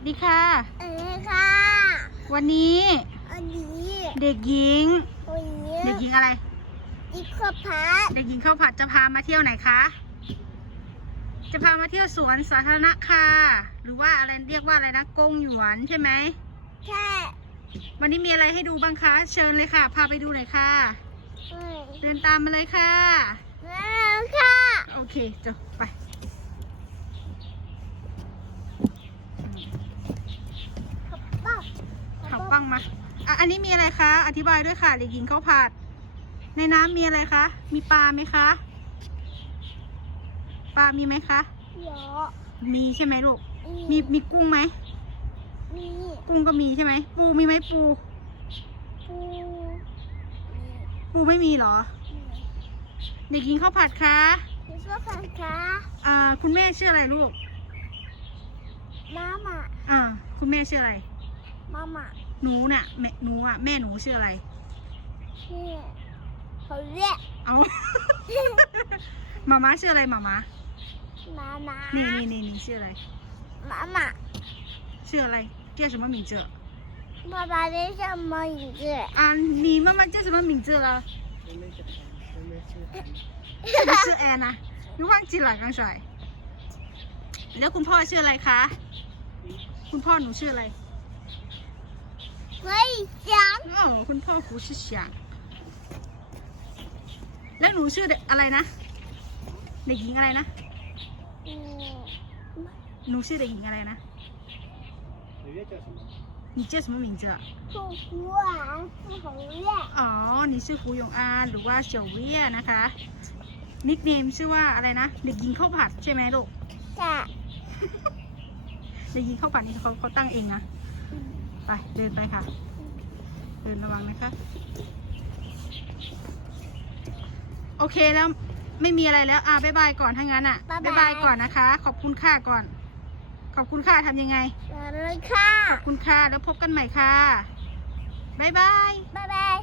สวัสดีค่ะ เออค่ะ วันนี้อันนี้เด็กหญิง วันนี้เด็กหญิงอะไร อีกขวบพัดเด็กหญิงข้าวผัดจะพามาเที่ยวไหนคะ จะพามาเที่ยวสวนสาธารณะค่ะ หรือว่าอะไรเรียกว่าอะไรนะกงหยวนใช่ไหมใช่วันนี้มีอะไรให้ดูบ้างคะ เชิญเลยค่ะ พาไปดูเลยค่ะเฮ้ยเดินตามมาเลยค่ะ แล้วค่ะ โอเคจบไป ขับบ้า ขับบ้า งมาอะอันนี้มีอะไรคะ อธิบายด้วยค่ะเด็กหญิงข้าวผัด ในน้ำมีอะไรคะ มีปลาไหมคะ ปลามีไหมคะ เยอะมีใช่ไหมลูก มีมีกุ้งไหม มีกุ้งก็มีใช่ไหม ปูมีไหมปู ปูปูไม่มีเหรอ เด็กหญิงข้าวผัดคะมีขวบพัดค่ะอ่า คุณแม่ชื่ออะไรลูก มาม่าอ่า คุณแม่ชื่ออะไร มาม่า หนูน่ะแม่หนูอ่ะ แม่หนูชื่ออะไร ชื่อเขาเรียก เอา หมาม้าชื่ออะไรหมาม้า มาม่า นี่นี่นี่นี่ชื่ออะไร มาม่า ชื่ออะไร叫什么名字爸爸这什么名字？啊你妈妈叫什么名字了是不是แอนนะ你忘记了刚才แล้วคุณพ่อชื่ออะไรคะ คุณพ่อหนูชื่ออะไร อ๋อคุณพ่อ胡是想แล้วหนูชื่อเด็กอะไรนะเด็กหญิงอะไรนะ 嗯， หนูชื่อเด็กหญิงอะไรนะ 你这叫什么？你叫什么名字啊是胡啊，是红月。 อ๋อนี่ชื่อฟูยงอานหรือว่าเฉียวเวี่ยนะคะนิกเนมชื่อว่าอะไรนะเด็กหญิงข้าวผัดใช่ไหมลูก 在 เด็กหญิงข้าวผัดนี่เขาเขาตั้งเองนะไปเดินไปค่ะ เ ดินระวังนะคะ โอเคแล้วไม่มีอะไรแล้วอะบายบายก่อนถ้างั้นอะบ๊ายบายก่อนนะคะ ขอบคุณค่าก่อน ขอบคุณค่าทำยังไงขอบคุณค่าขอบคุณค่าแล้วพบกันใหม่ค่ะบายบาย บ๊ายบาย